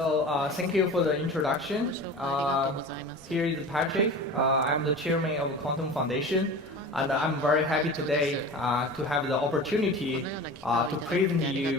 Thank you for the introduction. ご紹介ありがとうございます。 Here is Patrick. I'm the chairman of Quantum Foundation, and I'm very happy today to have the opportunity to present you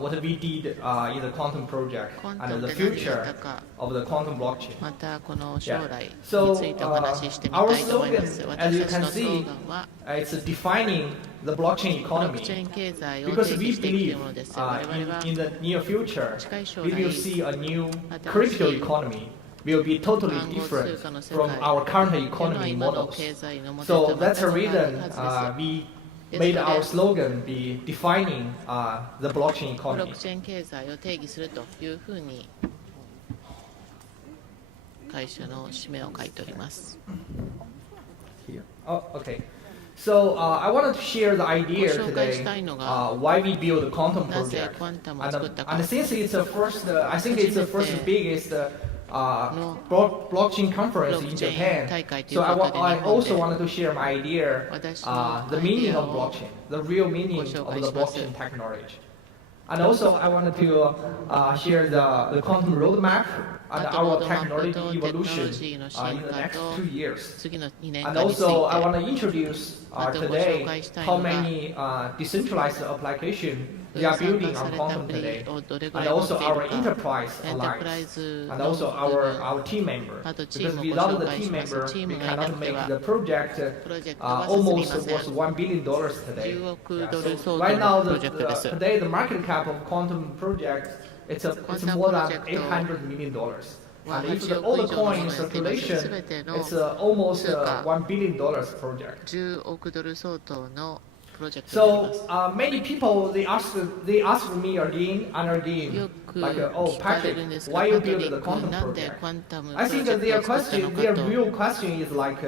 what we did in the quantum project and the future of the quantum blockchain. またこの将 Yeah. 来に So ついてお話ししてみ our たいと思いま slogan, す。 as 私 you たち can のスロー see, ガンは it's defining the blockchain ブロックチェー economy ン経済を because 定 we 義していくという believe ものです。我々は in the near future 近い将 we 来 will see a new crypto economy will be totally 暗号 different 通貨の世 from 界 our current というのは economy 今の models. 経済のモデル So と that's 全 a く違う reason はずです。 we made our slogan be defining the blockchain ブロッ economy. クチェーン経済を定義するというふうに会社の使命を書いております。 Here. Oh, okay. So I wanted to share the idea ご紹介 today したいのが why we build the quantum なぜ project. クワンタムを And, 作ったか and since it's the first, I think it's the first biggest blockchain conference in Japan. So I also wanted to share my idea, the meaning of blockchain, the real meaning of the blockchain technology. And also I wanted to share the quantum roadmap and our technology evolution in the next 2 years. 次の2年 And 間につい also I て want to introduce today how many decentralized applications we are 参 building 加さ on れた quantum アプリ today. をどれぐ And らい持って also い our るか enterprise エンタープライ alliance. ズ And の also 部分 our team member. あとチ Because ームを without ご the 紹介し team ます。 member, チー we ムがいな cannot くて make は the project プロジェクトは進み almost ません。 worth $1 billion today. 10億 Yeah, ドル so 相 right 当 now, のプロジェクトです。 today the market cap of quantum project it's Quantum more than project $800 million. は And if 8 the, 億 all 以 the 上のも coin の in をやっています。 circulation, すべての it's almost 通貨 $1 billion project. 10億ドル相当のプロジェクトになり So ます。 many people they ask me again and よ again, く like, oh 聞かれる Patrick, んですが、 why you パトリ build the ック、 quantum なんで project? クワンタムプ I ロジ think ェ that クト their を作った question, の their かと。 real question is like,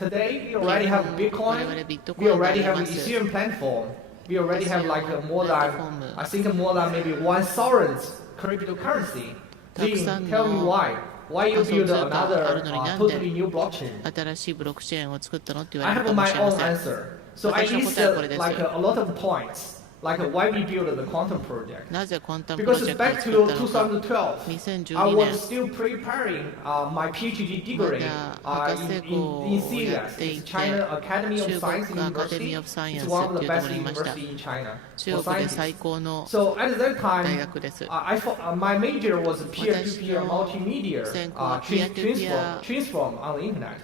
today we 日 already 本 have 我々 Bitcoin, ビットコ we インがあ already り have ます。 Ethereum platform, we already have like more than, Platform. I think more than maybe 1,000 cryptocurrency. たくさん Then の tell me why? Why you 仮想 build 通貨があ another るのになんで totally new blockchain? 新しいブロックチェーンを作ったのって言わ I れる have かも my しれま own せん。 answer. So I 私の答えはこれ listed です。 like a lot of points, like why we built the quantum project. なぜクワンタムプロ Because ジェクトを back 作 to ったのか。 2012, I 2012 was 年 still preparing my PhD degree まだ博士号を in や CES, ってい it's て China Academy of 中 Science 国アカデミ University. ー・オブ・サイエン It's ス one と of い the うとこ best ろにいました。 university in China 中 for 国で scientists. 最高の So at that 大 time, 学です。 my major was peer-to-peer 私の multimedia 専攻は peer-to-peer transform on the internet.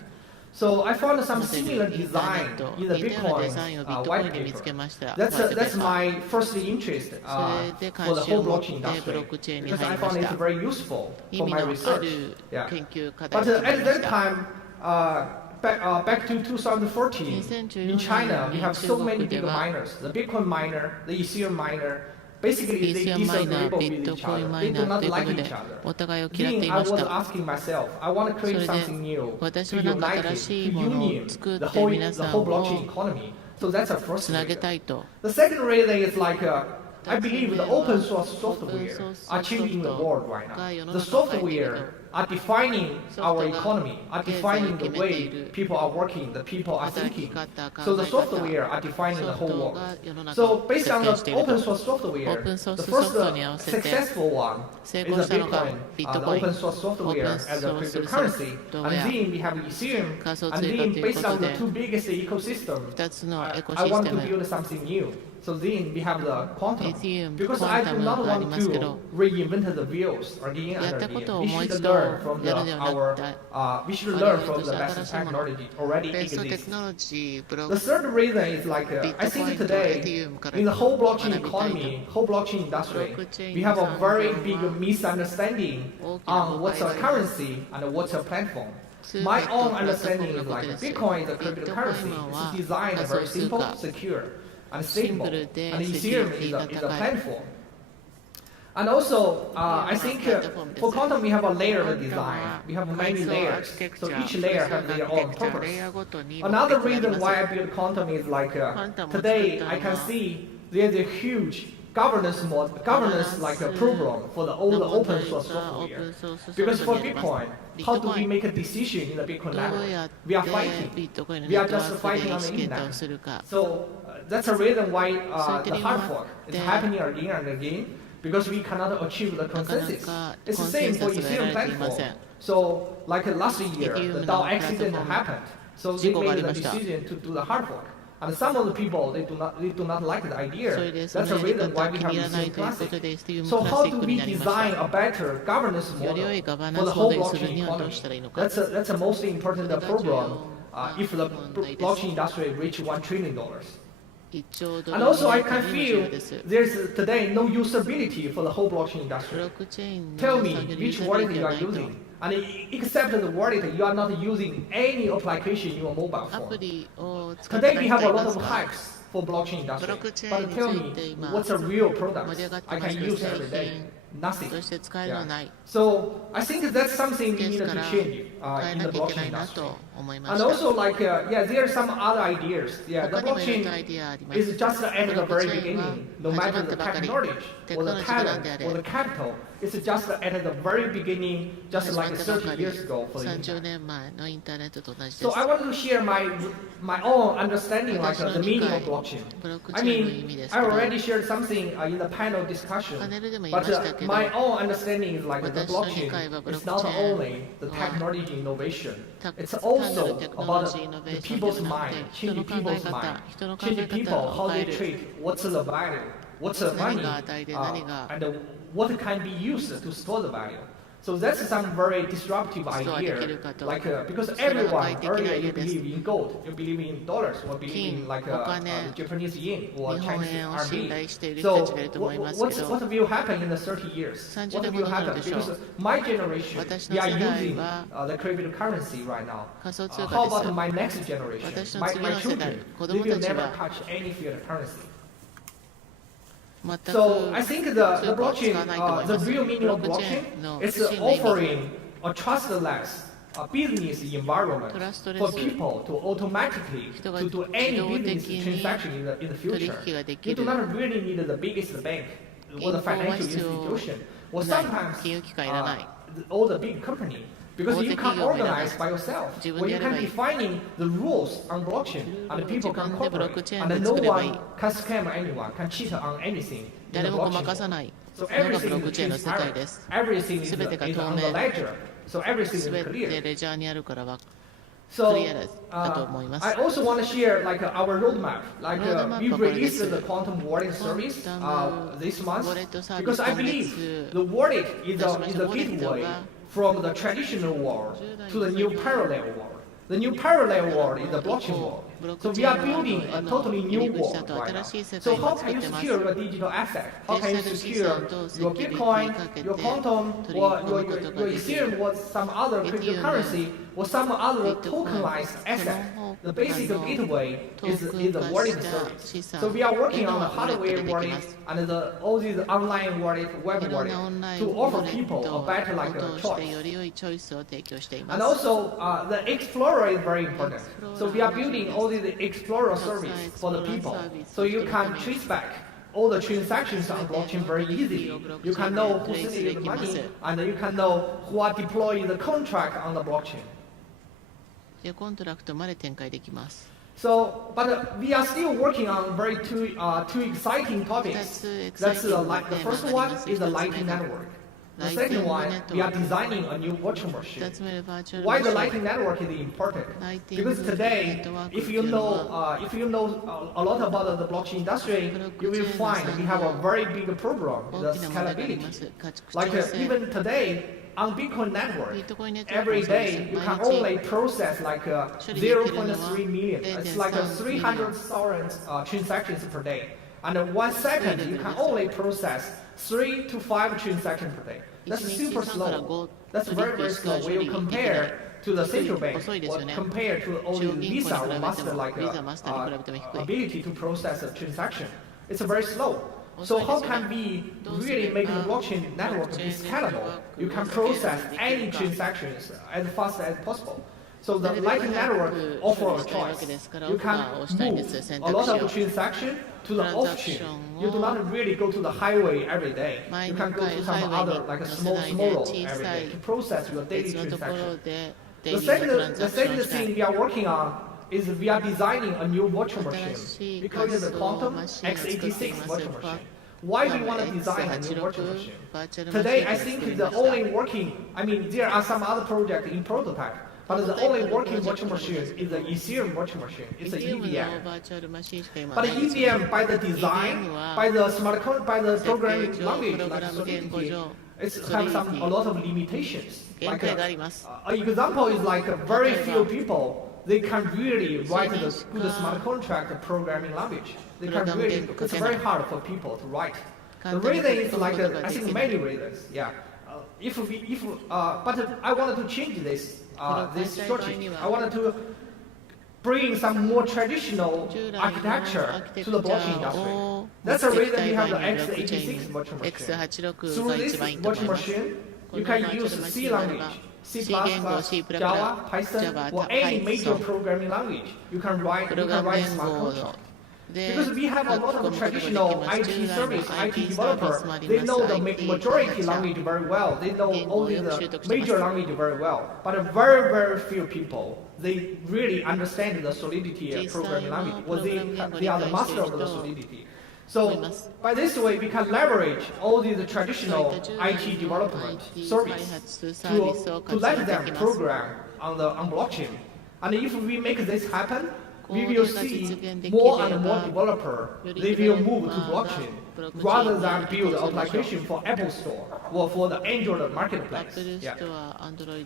So I found some モデル similar インターネ design ット in the 似たようなデザイン Bitcoin をビットコイ white ンで見つけ paper. ました。 That's my first interest それで for 関 the 心を whole 持っ blockchain てブロッ industry クチェーンに because 入 I りま found し it た。 very useful 意 for 味 my のあ research. る Yeah. 研究課題 But だと思い at まし that た。 time, back to 2014, in China, we have so many big miners. The Bitcoin miner, the Ethereum miner, basically イー they シアマイナー、 disagree ビッ with ト each コイ other. ンマ They イナ do ー not というこ like とで each other. お互いを嫌って Then い I まし was た。 asking myself, I want to そ create れで something new 私 to はなんか unite 新 it, しい to ものを union 作っ the て whole, 皆 the さん whole を blockchain economy. So that's the つ first なげ reason. たいと。 The second reason is like I 二つ believe 目 the は open source オープン software ソース are ソ changing フ the ト world right が now. 世の The 中を変えている software are defining ソフト our が economy, are 経済を defining 決 the めてい way る people are working, the people are 働き thinking. 方、考 So the え方、 software are defining ソ the フ whole ト world. が世の中 So を based 設 on 計 the している open と。 source software, オープンソー the スソ first フトに合わせて successful one 成 is 功 the したのが Bitcoin, ビット the コイン。 open source オープ software ン as ソ a ースソフ cryptocurrency. ト And や then we have Ethereum, 仮想 and 通貨と then いう based こと on the で two biggest ecosystem, 2つのエコシ I ス want テ to ム build something new. So then we have the quantum. エティウム、 Because クワ I ンタ do ム not があり want ますけ to ど、 reinvent the wheels again やっ and たこと again. を We もう should 一度 learn from やるではな our くて、 we should 我々 learn と from して the 新 best しいもの、 technology already ベストテ exists. クノロジー、ブロ The ック third reason is like I think Bitcoin と today エティウムから in the whole blockchain 学びたいと。 economy, whole blockchain industry, Blockchain we have a very 産業 big は misunderstanding 大きな on 誤 what's 解 a があります。 currency and what's a platform. 通 My 貨 own とプラットフォー understanding ム is のこと like です。 Bitcoin is a ビットコイン cryptocurrency. は It's designed 仮 very 想通 simple, 貨、 secure, and シン stable. プルで And セ Ethereum キュリテ is ィが a 高い。 platform. And also, I think for quantum we have a layered design. We have many layers. So each layer has their own レイ purpose. ヤーごとに Another 目的があり reason ます why I built quantum is like Quantum today を作ったのは I can see there's a huge governance like a program for all the open source がオープ software. ンソースソ Because フト for にあります。 Bitcoin, ビ how ット do コ we イン make a decision in the Bitcoin どうや network? っ We are て fighting. ビットコインの We ネ are ットワ just ークで fighting 意 on 思 the 決定を internet. するか。 So that's a reason why そういった the 理由もあ hard って fork is happening again and again. because we cannot achieve the なかな consensus. か It's コ the ンセン same サ for スが得ら Ethereum れていま platform. せん。 So, like last year, the Ethereum DAO の accident プラットフォーム happened. So 事 they 故があ made り the ました。 decision to do the hard fork. And some of the people they do not like the それ idea. でそ That's の the やり reason 方 why を we 気 have に入らない Ethereum というこ Classic. とで、スティウム So クラ how シッ do ク we になりまし design た。 a better governance より良 model いガバナ for ン the スモ whole デルにする blockchain にはどう economy? したらいいのか。 That's the most important それが重 problem 要 if the な問題です。 blockchain industry reach $1 trillion. 1兆ドル And に also, I な can るには重要 feel です。 there's today no usability for the whole blockchain ブ industry. ロックチェーンの Tell 産 me 業のユー which ザビリ wallet ティ you が are ないと、 using. And except the wallet, you are not using any application in your mobile アプ phone. リを使ってい Today た we だ have a い lot ま of すか。 hypes for blockchain ブロ industry. ックチェ But ーンにつ tell い me て今 what's a real 盛 product り上がって I ます can けど、 use 製 every day? 品 Nothing. として使えるのはない。 So I think that's something we で need す to から change 変え in な the きゃいけな blockchain いな industry. と思いま And した。 also, like, yeah, there are some other ideas. Yeah, the 他にもいろいろとアイ blockchain ディアあります。 is just at ブ the ロック very チェーンは beginning, no 始ま matter って the ばかり。 technology テ or クノ the ロジーがなんで talent あ or れ。 the capital. It's just at the very beginning, just 始ま like ったばか 30り。 years ago for the 30 internet. 年前のインターネットと同じです。 So I want to share my own understanding, like 私の the 理 meaning 解 of blockchain. ブロックチ I ェーンの意 mean, 味です I けど、 already shared something in the panel discussion, パネルでも言いま but したけど、 my own understanding is like the 私の理解は blockchain ブロッ is ク not チェーン only the は technology innovation, た it's 単なる also テクノロ about ジーイノベ the ーションで people's はなく mind, て、人 changing の考え people's 方、 mind, 人の考 changing え people 方を how 変え they る。 treat, what's the value, what's the 何 money, が値で何が and what can be used to store the value. So that's some very disruptive ストアでき idea. るかと。 Like because それは everyone 破壊的な earlier アイデ you アです。 believe in gold, you believe in dollars, or believe 金、 in like お金、 Japanese yen or 日本 Chinese 円を信 RMB. 頼している人 So たちがいると思いますけ what ど、 will happen in the 30 years? 30 What 年 will 後どうなる happen? でしょう。 Because my generation, 私 we の are 世代 using は the cryptocurrency right now. 仮想通 How 貨です。 about my next generation? 私の My 次の世代、 children, 子 they 供 will たち never は touch any fiat currency. 全く So I think the 通貨を使 blockchain, わないと思い the ます。 real ブ meaning ロ of ックチェ blockchain ーンの is 真の意味、 offering a trustless business environment トラストレ for ス people to automatically 人が to do any 自動的 business に transaction in the 取 future. 引ができ You do る not really need the biggest bank or the 銀行は financial 必要 institution or ない。 sometimes 金融機関いらない。 all the big company. Because 大 you 手 can 企業もいらない。 organize by yourself. 自分 Or で you やれば can いい。 defining the rules on blockchain and people 自 can 分でブロック cooperate チェーン and で no 作ればいい。 one can scam anyone, can cheat on anything in the 誰もごま blockchain かさ world. ない So のがブ everything ロック is チェーンの世界 transparent. です。 Everything is 全てが on 透 the 明。 ledger. So everything is すべて clear. レジャーにあるからは So clear だと思います。 I also want to share like our roadmap. Like Roadmap we はこれです。 released the quantum wallet service Quantum this month ウォレットサービ because ス I 今 believe 月 the wallet is 出しま a した。ウォレット gateway が from the traditional world to the new parallel world. The new parallel world is the blockchain world. So we are building a totally new world right now. So how can you secure your digital asset? How can you secure your Bitcoin, your quantum, or your Ethereum, or some other cryptocurrency, or some other tokenized asset? The basic gateway is the wallet service. So we are working on the hardware wallet and all these online wallet, web いろんなオ wallet ンライン to ウォ offer レッ people ト a better を like a 通してよ choice. り良いチョイスを提供していま And す。 also, the Explorer is very important. So we are building all these Explorer service for the people. So you can trace back all the transactions on blockchain very easily. You can know who sent you the money, and you can know who are deploying the contract on the blockchain. でコントラクトまで展開できます。 So, but we are still working on two exciting topics. That's the first one is the Lightning Network. The second one, we are designing a new virtual machine. 2つ目はバーチャル Why マ the シン Lightning Network is important? Lightning Because today, Network if you know a lot about the blockchain industry, you will find we have a very big problem, 大 the きな問題があり scalability. ます。家畜 Like 調整 even today on Bitcoin network, ビットコインネットワーク every もそうです。 day you can 毎 only 日 process like 処理できるのは 0.3 million. It's like 300,000 transactions per day. And in 1 second, you can only process 3 to 5 transactions per day. That's 1日 super 3から slow. 5 That's 取 very, 引 very しか slow 処 when 理 you できない。 compare to the central bank 遅いです or よね。 compare to all 中 the 銀行に Visa 比 or べて Master も like ビザマスターに比べても低い。 ability to process a transaction. It's very slow. So how can we really make the blockchain network be scalable? You can process any transactions as fast as possible. So the Lightning Network offers a choice. You can move a lot of transactions to the off-chain. You do not really go to the highway every day. You can go to some other, like a small road every day to process your daily 別のところ transaction. でデイ The リーのトラン second, ザ the クション second をしたい。 thing we are working on is we are designing a new virtual 新 machine. しい We 仮 call it the 想 Quantum マシンを作ってい x86 ます。 virtual machine. why we want to design a new virtual machine. Today, I think the only working, I mean, there are some other projects in prototype, but the only working virtual machine is the Ethereum virtual machine. It's an EVM. But EVM, by the design, by the by the programming language, like Solidity, it has a lot of limitations. Like an example is like very few people they can really write the good smart contract programming language. They can really, it's very hard for people to write. The reason is like, I think many reasons, yeah. But I wanted to change this shortage. I wanted to bring some more traditional architecture to the blockchain industry. That's the reason we have the x86 virtual machine. Through this virtual machine, you can use C language, C++, Java, Python, or any major programming language. You can write smart contract. Because we have a lot of traditional IT service, IT developer, they know the majority language very well. They know only the major language very well. But very, very few people, they really understand the Solidity programming language, or they are the master of the Solidity. So by this way, we can leverage all these traditional IT development service to let them program on blockchain. And if we make this happen, we will see more and more developers, they will move to blockchain rather than build an application for Apple Store or for the Android marketplace. Yeah.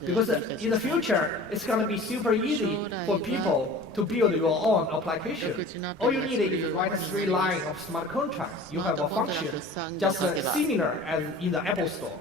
Because in the future, it's going to be super easy for people to build your own application. All you need is write 3 lines of smart contracts. You have a function just similar as in the Apple Store.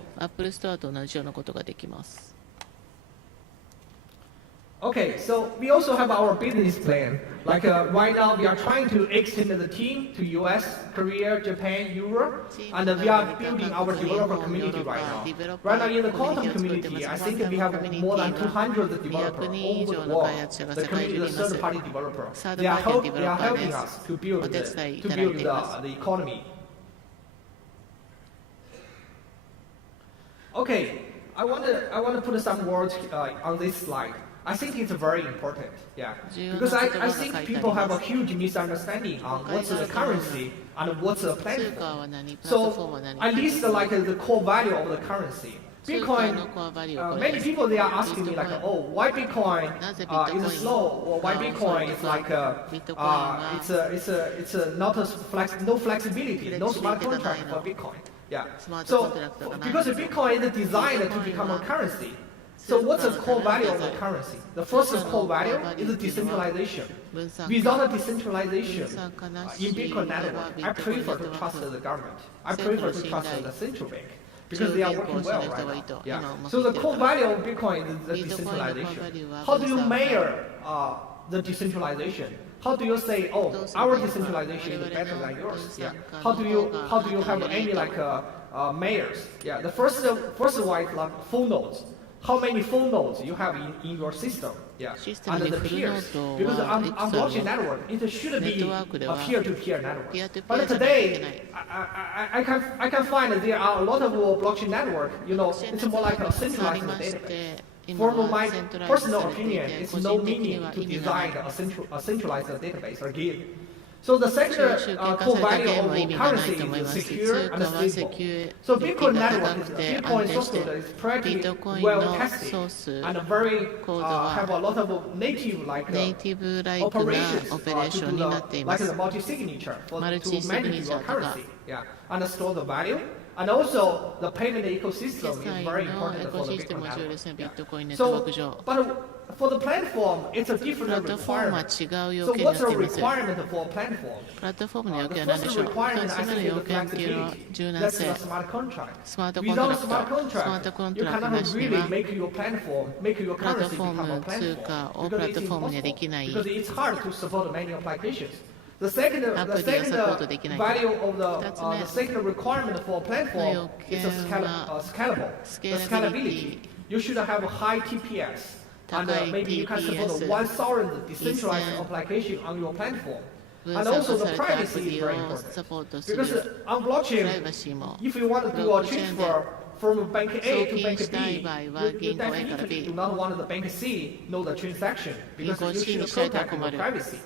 Okay, so we also have our business plan. Like right now, we are trying to extend the team to US, Korea, Japan, Europe, and we are building our developer community right now. Right now in the quantum community, I think we have more than 200 developers all over the world. The community, the third-party developer, they are helping us to build the economy. Okay, I want to put some words on this slide. I think it's very important, yeah. Because I think people have a huge misunderstanding on what's the currency and what's the platform. So I list like the core value of the currency. Bitcoin, many people they are asking me like, oh, why Bitcoin is slow, or why Bitcoin is like no flexibility, no smart contract for Bitcoin. Yeah. So because Bitcoin is designed to become a currency. So what's the core value of the currency? The first core value is decentralization. Without a decentralization in Bitcoin network, I prefer to trust the government. I prefer to trust the central bank because they are working well right now. Yeah. So the core value of Bitcoin is the decentralization. How do you measure the decentralization? How do you say, oh, our decentralization is better than yours? Yeah. How do you have any like measures? Yeah. The first one is like full nodes. How many full nodes you have in your system? Yeah. And the peers. Because on blockchain network, it should be a peer-to-peer network. But today, I can find that there are a lot of blockchain network. You know, it's more like a centralized database. For my personal opinion, it's no meaning to design a centralized database or give. So the second core value of currency is secure and stable. So Bitcoin network, Bitcoin source code is pretty well tested and very have a lot of native operations to do like the multi-signature to manage your currency, yeah, and store the value. And also, the payment ecosystem is very important for the Bitcoin network. Yeah. So, but for the platform, it's a different requirement. So what's the requirement for a platform? The first requirement, I think, is the flexibility. That's the smart contract. Without a smart contract, you cannot really make your platform, make your currency become a platform. Because it's impossible. Because it's hard to support many applications. The second value of the second requirement for a platform is scalable. The scalability. You should have a high TPS. And maybe you can support 1,000 decentralized application on your platform. And also the privacy is very important. Because on blockchain, if you want to do a transfer from bank A to bank B, you definitely do not want the bank C know the transaction because you should protect your privacy.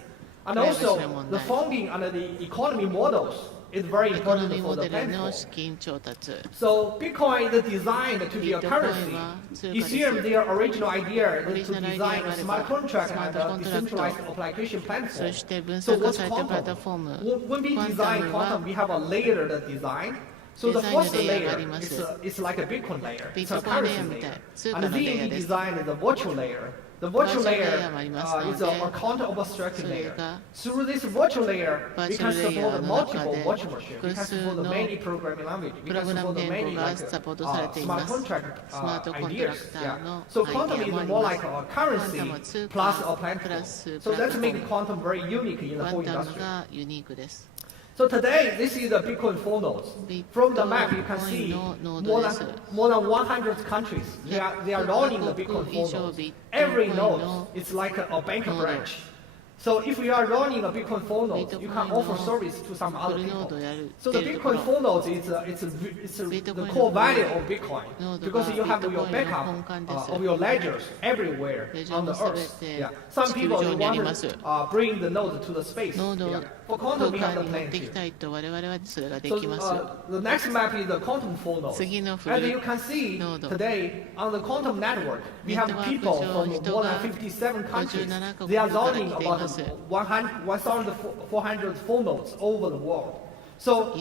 And also, the funding under the economy models is very エコノ important ミー for モ the デルの platform. 資金調達 So Bitcoin is designed to be a ビットコイン currency. は通貨 Ethereum, です their original idea is to Original idea design a があれ smart ば contract スマー and ト a コントラクト decentralized application そ platform. して分 So 散化 what's されたプラット quantum? フォーム When we クワン design タムは quantum, we have a layered design. So the デザインの first レイヤーが layer あります is like a Bitcoin layer. ビ It's ッ a トコインレイヤー currency みたい layer. 通貨 And のレイ then ヤー we です design the virtual layer. The virtual Virtual layer layer もありますので is a counter abstract それ layer. が Through this virtual layer, we Virtual can support layer の multiple 中で virtual machines. We can 複数 support の many programming language. We プロ can グラム support 言 many 語が like サポートされていま smart す contract スマートコントラ ideas. クタ Yeah. ーの So アイ quantum デア is もあり more ま like す a クワン currency タムは通 plus a 貨プ platform. ラス So プラッ let's トフォ make ーム quantum very unique in ク the ワ whole ンタム industry. がユニークです So today, this is the Bitcoin four nodes. ビッ From ト the map, you コ can イン see のノー more ド than です more than 100 countries. They are running the Bitcoin 以 four 上 nodes. ビットコイ Every ン node の is like a bank node. branch. So if you are running a Bitcoin four nodes, you can Bitcoin offer の service to some フ other ルノー people. ドをやる So って the いうとこ Bitcoin ろ four nodes the Bitcoin core の value of Bitcoin ノード because が you have ビット your コインの backup 根幹です of your ledgers everywhere レジャ on ー the も earth. 全て Yeah. Some 地球 people 上 they にあり want ます to bring the node to the space. ノードを Yeah. For 空 quantum, we 間 have に the 持 plan ってき here. たいと我々はそれがで So きます the next map is the quantum four nodes. 次のフ And ル you can see node. today on the quantum network, we have ネットワーク people 上 from 人 more が than 57 countries. 57 They are 国から running 来ています about 1,400 phone nodes over the world. So,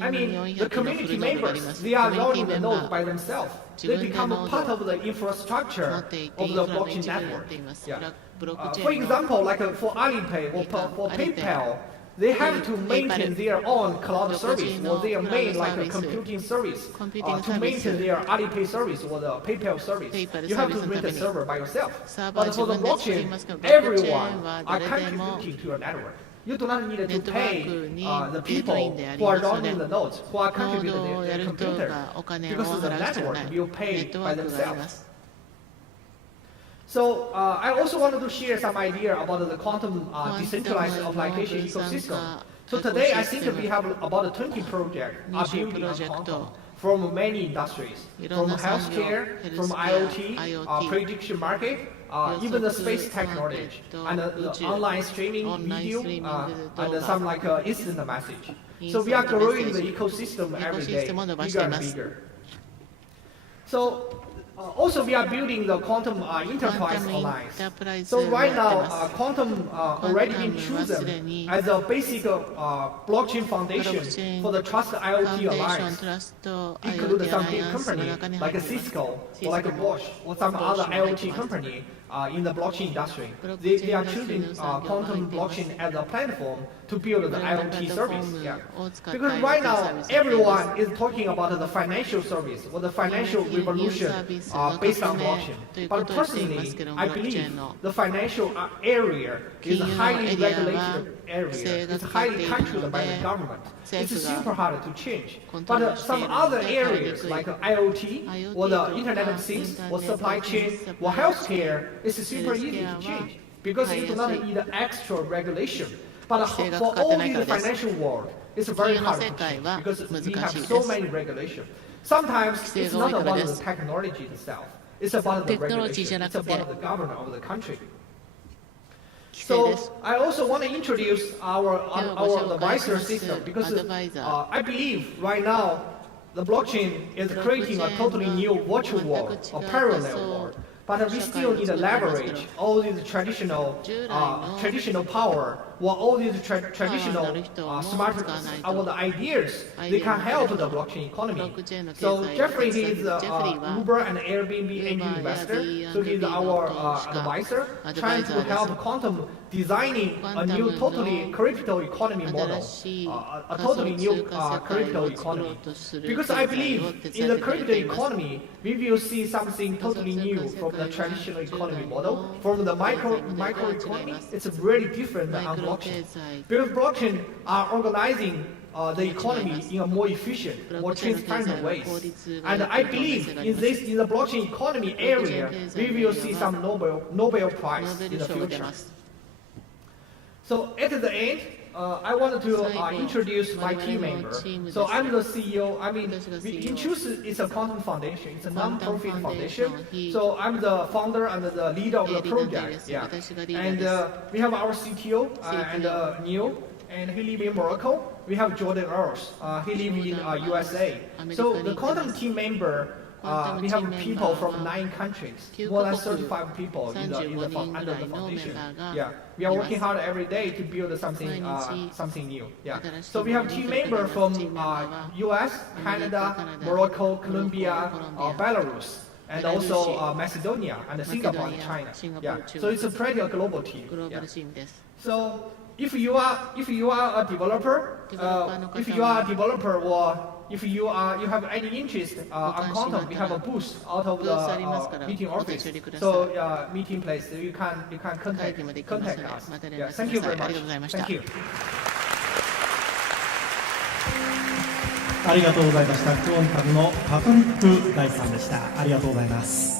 I mean, the 1400のフ community ルノードがありま members, す they are コミュニティ running メ the ンバ nodes ー by themselves. 自 They 分で become ノ part ード of the 持 infrastructure っていて of イン the フラの blockchain 一部になっ network. ています Yeah. ブロックチェ For ーンの example, like for Alipay or for PayPal, they have to maintain their own cloud service or they are made like a computing service to maintain their Alipay service or the PayPal service. You have to rent a server by yourself. But for the blockchain, everyone are contributing to your network. You do not need to pay the people who are running the nodes, who are ノー contributing ドをや their る人 computer, がお金を because the 払う必要はない network ネ will pay ット by ワークがありま themselves. す So I also wanted to share some idea about the quantum decentralized Quantum application の分散化 ecosystem. So today I think エコシステム we have about 20 projects are 20 building プロ on ジェク quantum ト from many industries, いろ from んな産業 healthcare, from healthcare IoT, IoT prediction market, even the space 予測 technology, マーケット and the 宇宙 online streaming オンライン video, ストリーミング and 動画 some like instant message. So we Instant are growing the message ecosystem every day, エコシステムを伸ばし bigger てい and ます bigger. So also we are building the quantum enterprise クワンタムイン alliance. タープライズ So になっ right て now, ます quantum already been クワンタムはすで chosen に as a basic blockchain ブロックチ foundation ェーン for the Trust ファ IoT ンデーション alliance. トラスト Include IoT ア some ライ big アンスの company 中に入 like っています Cisco or like Bosch or some other IoT company in the blockchain industry. They are choosing quantum blockchain as a platform to build the IoT service. Yeah. Because right now, everyone is talking about the financial service or the financial revolution based on blockchain. But personally, I believe the financial area is a highly regulated area. It's highly controlled by the government. It's super hard to change. But some other areas like IoT or the Internet of Things or supply chain or healthcare, it's super easy to change because you do not need extra regulation. But for all the financial world, it's very hard to change because we have so many regulations. Sometimes it's not about the technology itself. It's about the regulation. It's about the government of the country. So I also want to introduce our advisor system because I believe right now the blockchain is creating a totally new virtual world, a parallel world. But we still need to leverage all these traditional power or all these traditional smart the ideas. They can help the blockchain economy. So Jeffrey is Uber and Airbnb angel investor. So he's our advisor, trying to help quantum designing a new totally crypto economy model, a totally new crypto economy. Because I believe in the crypto economy, we will see something totally new from the traditional economy model. From the micro economy, it's really different than blockchain. Because blockchain are organizing the economy in a more efficient, more transparent ways. And I believe in the blockchain economy area, we will see some Nobel Prize in the future. So at the end, I wanted to introduce my team member. So I'm the CEO. I mean, Intuos is a quantum foundation. It's a non-profit foundation. So I'm the founder and the leader of the project. Yeah. And we have our CTO and Neil, and he lives in Morocco. We have Jordan Earls. He lives in USA. So the quantum team member. We have people from 9 countries, more than 35 people under the foundation. Yeah, we are working hard every day to build something new. Yeah, so we have team members from U.S., Canada, Morocco, Colombia, Belarus, and also Macedonia and Singapore and China. Yeah, so it's a pretty global team. Yeah. So if you are a developer, or if you have any interest on quantum, we have a booth out of the meeting office. So meeting place, you can contact us. Yeah, thank you very much. Thank you. ありがとうございました。クオンタムのパトリック・ダイさんでした。ありがとうございます。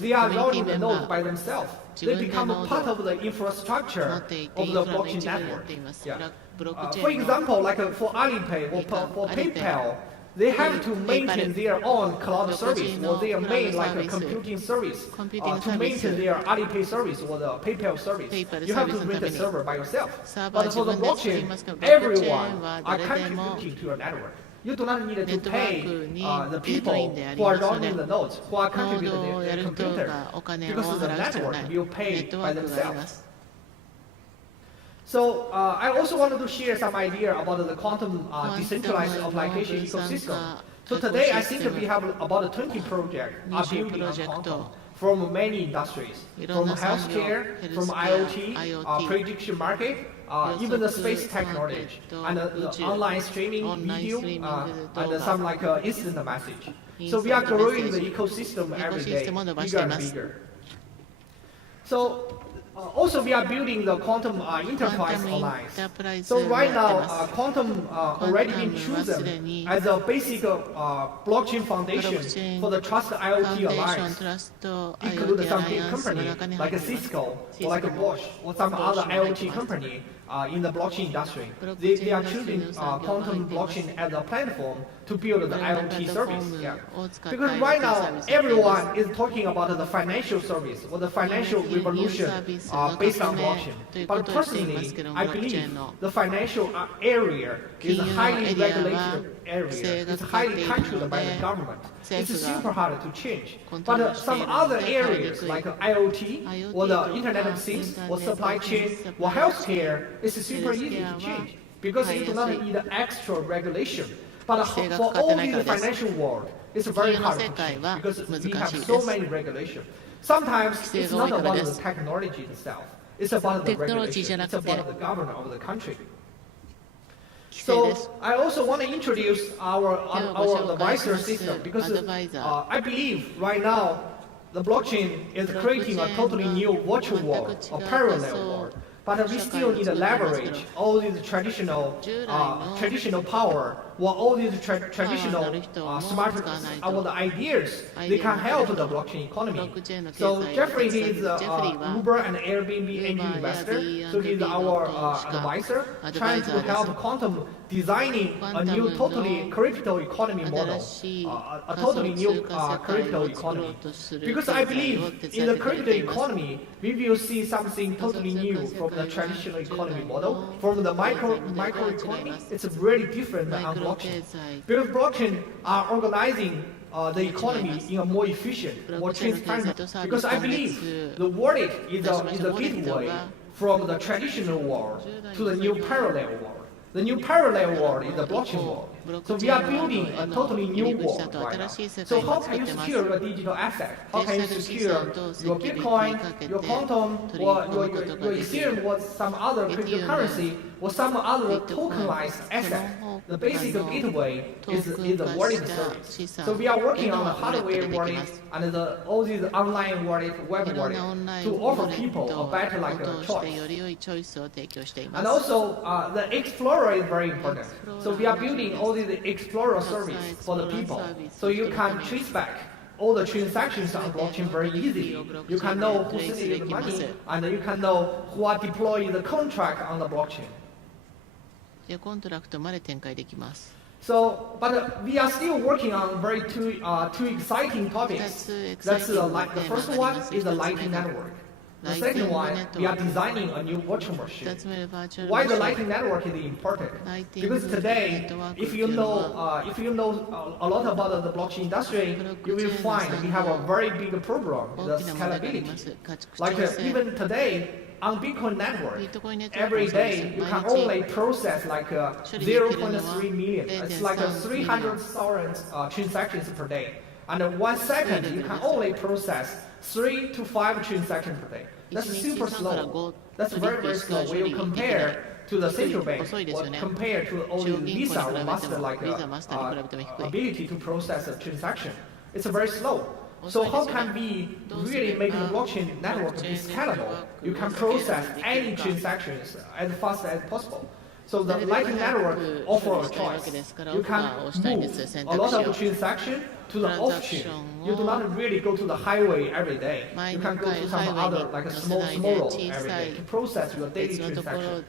They are loading the nodes by themselves. They become a part of the infrastructure of the blockchain network. Yeah. For example, like for Alipay or for PayPal, they have to maintain their own cloud service or their main like a computing service to maintain their Alipay service or the PayPal service. You have to rent a server by yourself. But for the blockchain, everyone are contributing to your network. You do not need to pay the people who are running the nodes, who are contributing to their computer, because the network will pay by themselves. So I also wanted to share some idea about the quantum decentralized application ecosystem. So today I think we have about 20 projects are building on quantum from many industries, from healthcare, from IoT, prediction market, even the space technology, and the online streaming video, and some like instant message. So we are growing the ecosystem every day, bigger and bigger. So also we are building the quantum enterprise alliance. So right now, quantum already been chosen as a basic blockchain foundation for the Trust IoT Alliance, include some big company like Cisco or like Bosch or some other IoT company in the blockchain industry. They are choosing quantum blockchain as a platform to build the IoT service. Yeah. Because right now, everyone is talking about the financial service or the financial revolution based on blockchain. But personally, I believe the financial area is a highly regulated area. It's highly controlled by the government. It's super hard to change. But some other areas like IoT or the Internet of Things or supply chain or healthcare, it's super easy to change because you do not need extra regulation. But for all the financial world, it's very hard to change because we have so many regulations. Sometimes it's not about the technology itself. It's about the regulation. It's about the government of the country. So I also want to introduce our advisor system because I believe right now the blockchain is creating a totally new virtual world, a parallel world. But we still need to leverage all these traditional power or all these traditional smart the ideas. They can help the blockchain economy. So Jeffrey is Uber and Airbnb angel investor. So he's our advisor, trying to help quantum designing a new totally crypto economy model, a totally new crypto economy. Because I believe in the crypto economy, we will see something totally new from the traditional economy model. From the micro economy, it's really different than blockchain. Because blockchain are organizing the economy in a more efficient, more transparent. Because I believe the wallet is a gateway from the traditional world to the new parallel world. The new parallel world is the blockchain world. So we are building a totally new world right now. So how can you secure your digital asset? How can you secure your Bitcoin, your Quantum, or your Ethereum, or some other cryptocurrency, or some other tokenized asset? The basic gateway is the wallet service. So we are working on the hardware wallet and all these online wallet, web wallet, to offer people a better choice. And also the Explorer is very important. So we are building all these Explorer service for the people. So you can trace back all the transactions on blockchain very easily. You can know who sent you the money, and you can know who are deploying the contract on the blockchain. でコントラクトまで展開できます。So, but we are still working on two exciting topics. That's the first one is the Lightning Network. The second one, we are designing a new virtual machine. Why the Lightning Network is important? Because today, if you know a lot about the blockchain industry, you will find we have a very big problem, the scalability. Like even today, on Bitcoin network, every day you can only process like 0.3 million. It's like 300,000 transactions per day. And in 1 second, you can only process 3 to 5 transactions per day. That's super slow. That's very, very slow when you compare to the central bank or compare to all the Visa or Master like ability to process a transaction. It's very slow. So how can we really make the blockchain network be scalable? You can process any transactions as fast as possible. So the Lightning Network offers a choice. You can move a lot of transactions to the off-chain. You do not really go to the highway every day. You can go to some other like a small road every day to process your daily transaction.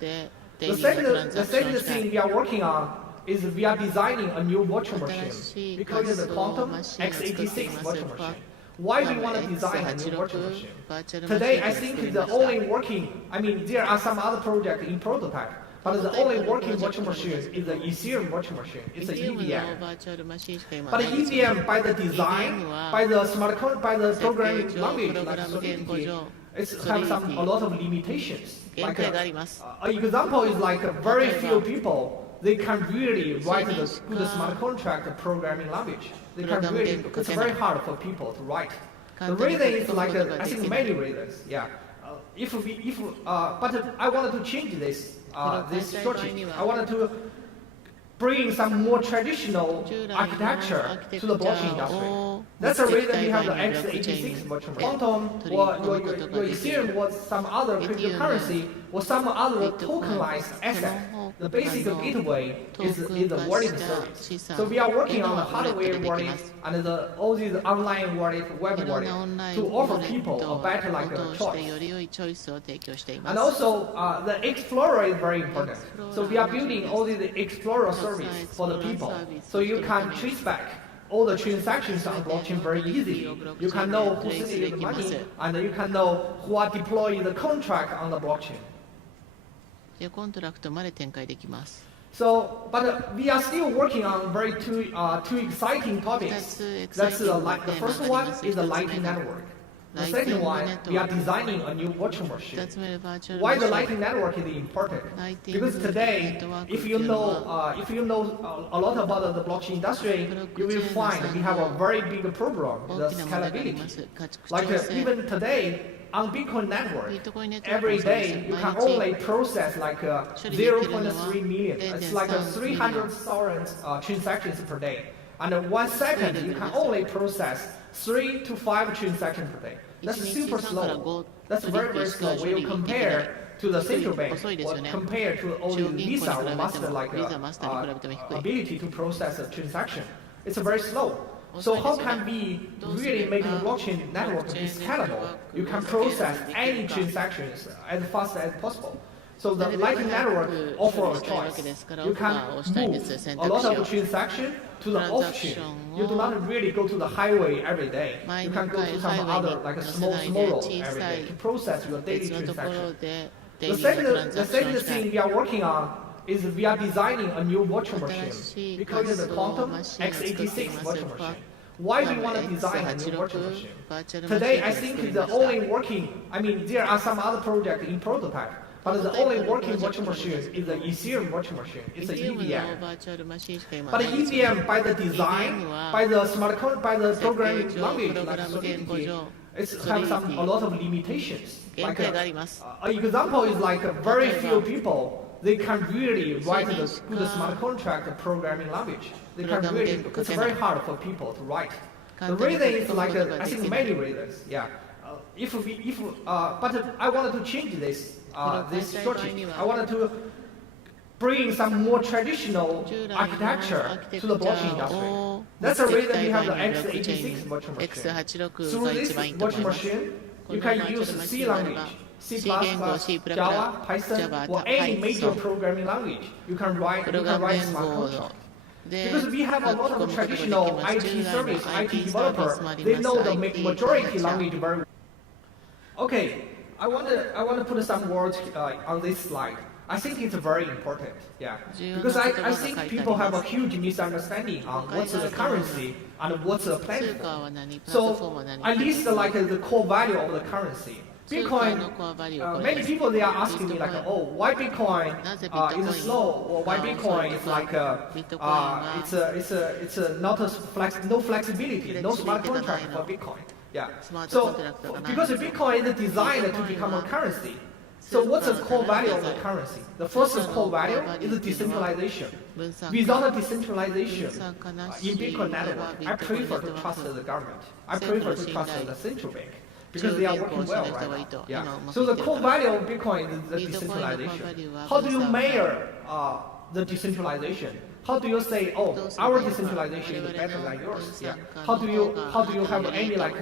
The second thing we are working on is we are designing a new virtual machine. We call it the Quantum x86 virtual machine. Why we want to design a new virtual machine? Today, I think the only working, there are some other projects in prototype, but the only working virtual machine is the Ethereum virtual machine. It's an EVM. But EVM, by the design, by the programming language like Solidity, it has a lot of limitations. Like an example is like very few people they can really write the good smart contract programming language. They can really, it's very hard for people to write. The reason is like, I think many reasons, yeah. But I wanted to change this strategy. I wanted to bring some more traditional architecture to the blockchain industry. That's the reason we have the x86 virtual machine. Quantum or your Ethereum was some other cryptocurrency or some other tokenized asset. The basic gateway is the wallet service. So we are working on the hardware wallet and all these online wallet, web wallet to offer people a better choice. And also the Explorer is very important. So we are building all these Explorer service for the people. So you can trace back all the transactions on blockchain very easily. You can know who sent you the money and you can know who are deploying the contract on the blockchain. でコントラクトまで展開できます。So, but we are still working on two exciting topics. That's the first one is the Lightning Network. The second one, we are designing a new virtual machine. Why the Lightning Network is important? Because today, if you know a lot about the blockchain industry, you will find we have a very big problem, the scalability. Like even today, on Bitcoin network, every day you can only process like 0.3 million. It's like 300,000 transactions per day. And in 1 second, you can only process 3 to 5 transactions per day. That's super slow. That's very, very slow when you compare to the central bank or compare to all the Visa or Master like ability to process a transaction. It's very slow. So how can we really make the blockchain network be scalable? You can process any transactions as fast as possible. So the Lightning Network offers a choice. You can move a lot of transactions to the off-chain. You do not really go to the highway every day. You can go to some other like a small road every day to process your daily transaction. The second thing we are working on is we are designing a new virtual machine. We call it the Quantum x86 virtual machine. Why we want to design a new virtual machine? Today, I think the only working, there are some other projects in prototype, but the only working virtual machine is the Ethereum virtual machine. It's an EVM. But EVM, by the design, by the programming language like Solidity, it has a lot of limitations. Like an example is like very few people they can really write the good smart contract programming language. They can really, it's very hard for people to write. The reason is like, I think many reasons, yeah. But I wanted to change this strategy. I wanted to bringing some more traditional architecture to the blockchain industry. That's the reason we have the x86 virtual machine. Through this virtual machine, you can use C language, C++, Java, Python, or any major programming language. You can write smart contract. Because we have a lot of traditional IT service, IT developer, they know the majority language very well. Okay, I want to put some words on this slide. I think it's very important, yeah. Because I think people have a huge misunderstanding on what's the currency and what's the platform. So I list like the core value of the currency. Bitcoin, many people they are asking me like, oh, why Bitcoin is slow, or why Bitcoin is like it's not no flexibility, no smart contract for Bitcoin. Yeah. So because Bitcoin is designed to become a currency. So what's the core value of the currency? The first core value is decentralization. Without decentralization in Bitcoin network, I prefer to trust the government. I prefer to trust the central bank. Because they are working well right now. Yeah. So the core value of Bitcoin is the decentralization. How do you measure the decentralization? How do you say, oh, our decentralization is better than yours? Yeah. How do you have any like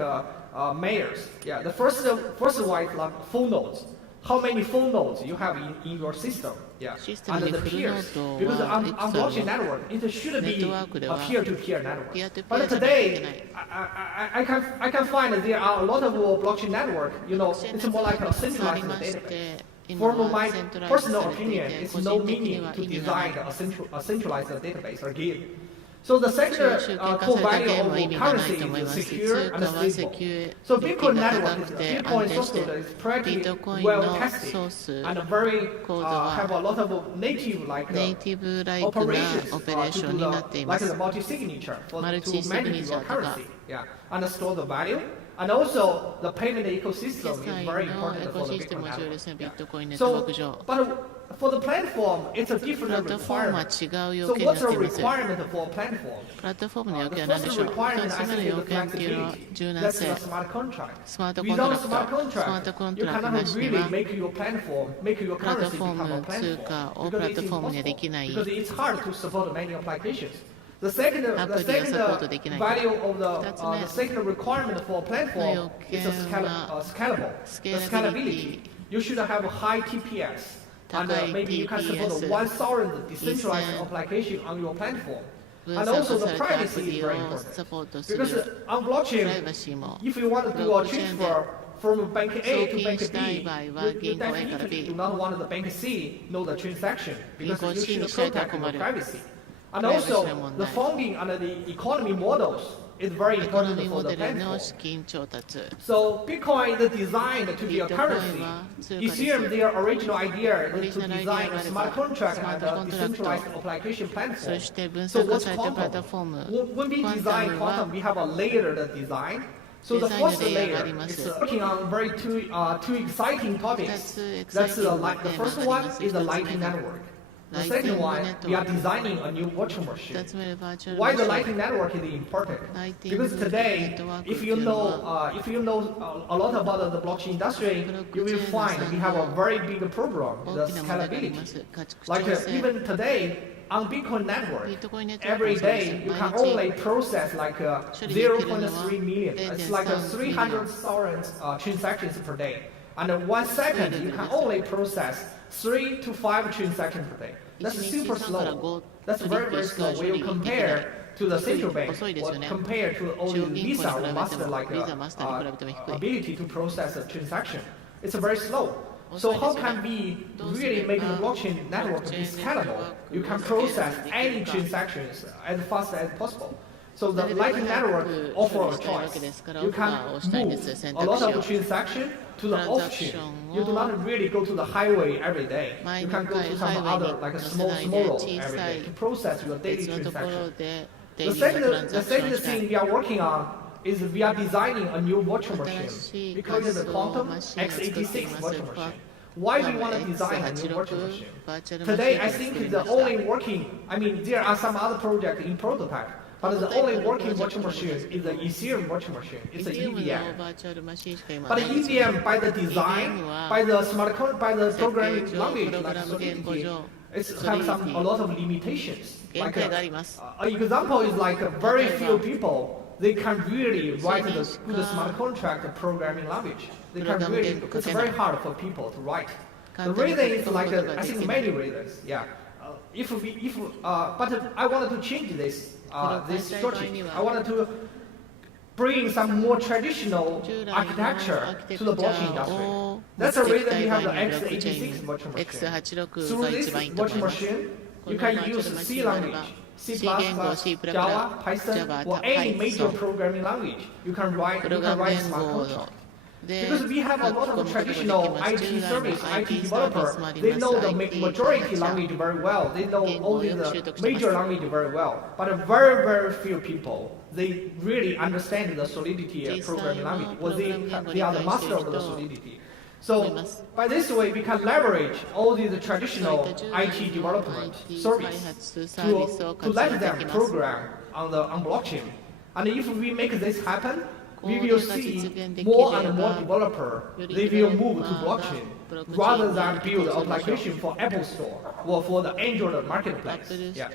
measures? Yeah. The first one is like phone nodes. How many phone nodes you have in your system? Yeah. And the peers, because on blockchain network, it should be a peer-to-peer network. But today, I can find that there are a lot of blockchain network. You know, it's more like a centralized database. For my personal opinion, it's no meaning to design a centralized database or give. So the second core value of currency is secure and stable. So Bitcoin network, Bitcoin software is pretty well tested and very have a lot of native like operations to do like the multi-signature to manage your currency, yeah, and store the value. And also, the payment ecosystem is very important for the Bitcoin network. Yeah. So, but for the platform, it's a different requirement. So what's the requirement for a platform? The first requirement, I think, is the flexibility. That's the smart contract. Without a smart contract, you cannot really make your platform, make your currency become a platform. Because it's impossible. Because it's hard to support many applications. The second value of the second requirement for a platform is a scalable. The scalability. You should have a high TPS, and maybe you can support 1,000 decentralized application on your platform. And also the privacy is very important. Because on blockchain, if you want to do a transfer from bank A to bank B, you definitely do not want the bank C know the transaction because you should protect your privacy. And also, the funding and the economy models is very important for the platform. So Bitcoin is designed to be a currency. Ethereum, their original idea is to design a smart contract and a decentralized application platform. So what's quantum? When we design quantum, we have a layered design. So the first layer is working on two exciting topics. That's the first one is the Lightning Network. The second one, we are designing a new virtual machine. Why the Lightning Network is important? Because today, if you know a lot about the blockchain industry, you will find we have a very big problem, the scalability. Like even today, on Bitcoin network, every day you can only process like 0.3 million. It's like 300,000 transactions per day. And in 1 second, you can only process 3 to 5 transactions per day. That's super slow. That's very, very slow. When you compare to the central bank, or compare to only Visa or Master like ability to process a transaction, it's very slow. So how can we really make the blockchain network be scalable? You can process any transactions as fast as possible. So the Lightning Network offers a choice. You can move a lot of transactions to the off-chain. You do not really go to the highway every day. You can go to some other, like a small road every day to process your daily transaction. The second thing we are working on is we are designing a new virtual machine. We call it the Quantum x86 virtual machine. Why we want to design a new virtual machine? Today, I think the only working, there are some other projects in prototype, but the only working virtual machine is the Ethereum virtual machine. It's an EVM. But EVM, by the design, by the programming language like Solidity, it's have a lot of limitations. 限界があります。 An example is like very few people they can really write the good smart contract programming language. They can really, it's very hard for people to write. The reason is like I think many reasons. Yeah. But I wanted to change this strategy. I wanted to bring some more traditional architecture to the blockchain industry. That's the reason we have the x86 virtual machine. Through this virtual machine, you can use C language, C++, Java, Python, or any major programming language. You can write smart contract. Because we have a lot of traditional IT service, IT developer, they know the majority language very well. They know only the major language very well. But very, very few people, they really understand the Solidity programming language, or they are the master of the Solidity. So by this way, we can leverage all these traditional IT development service to let them program on blockchain. And if we make this happen, we will see more and more developers, they will move to blockchain rather than build an application for Apple Store or for the Android marketplace. Yeah.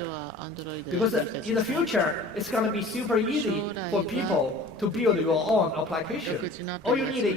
Because in the future, it's going to be super easy for people to build your own application. All you need is